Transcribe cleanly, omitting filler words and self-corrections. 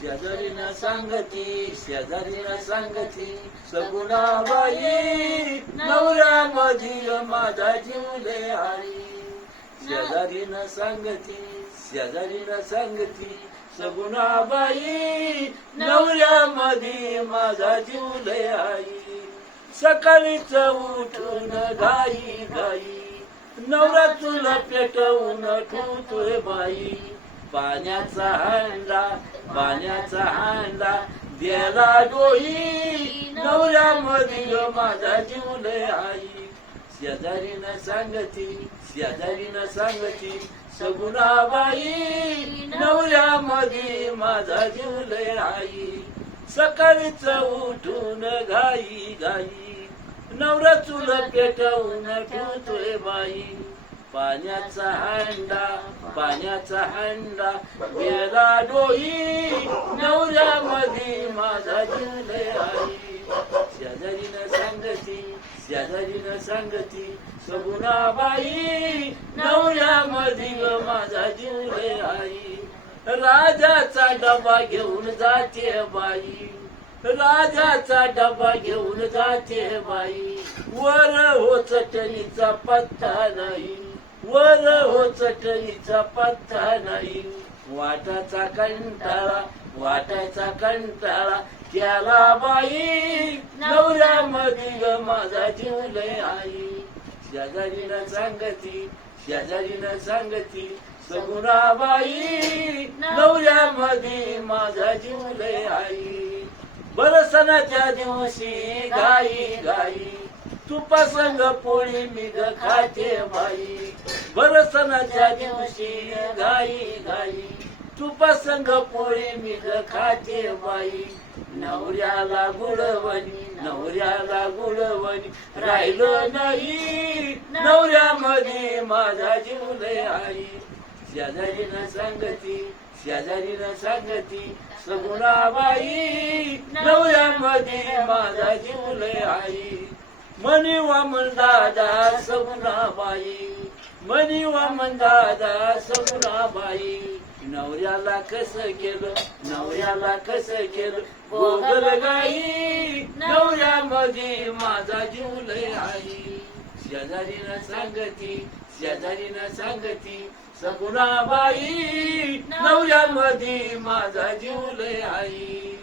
शेजारीनं सांगती शेजारीनं सांगती सगुणाबाई नवऱ्यामधील माझा जीव लय आई. शेजारीनं सांगती सगुणाबाई नवऱ्यामध्ये माझा जीव लय आई. सकाळीच उठून गाई गाई नवरा तुला पेटवून ठेवतोय बाई. पाण्याचा हांडा द्याला डोई नवऱ्यामधील माझा जीव लय आई. शेजारीनं सांगती सगुणाबाई नवऱ्यामध्ये माझा जीव लय आई. सकाळीच उठून घाई घाई नवरा चुल पेटवून ठेवतोय बाई. पाण्याचा हांडा गेला डोई नवऱ्यामध्ये माझा जीव लय आई. शेजारीनं सांगती सगुणाबाई नवऱ्यामधील माझा जीव लय आई. राजाचा डबा घेऊन जाते बाई. राजाचा डबा घेऊन जाते बाई. वर हो चटणीचा पत्ता नाही. वर हो चटणीचा पत्ता नाही. वाटाचा कंटाळा केला बाई नवऱ्यामधील माझा जीव लय आई. शेजारीनं सांगती सगुणाबाई नवऱ्यामध्ये माझा जीव लय आई. बरसणाच्या दिवशी गाई गाई तुपासंग पोळी मी खाते बाई. बरसणाच्या दिवशी गाई गाई तुपासंग पोळी मी खाते बाई. नवऱ्याला गुळवणी राहिलं नाही नवऱ्यामध्ये माझा जीव लय आई. शेजारीनं सांगती सगुणाबाई नवऱ्यामध्ये माझा जीव लय आई. मनी वामन दादा सगुणाबाई नवऱ्याला कसं केलं गोगल गाई नवऱ्यामध्ये माझा जीव लय आई. शेजारीनं सांगती सगुणाबाई नवऱ्यामध्ये माझा जीव लय आई.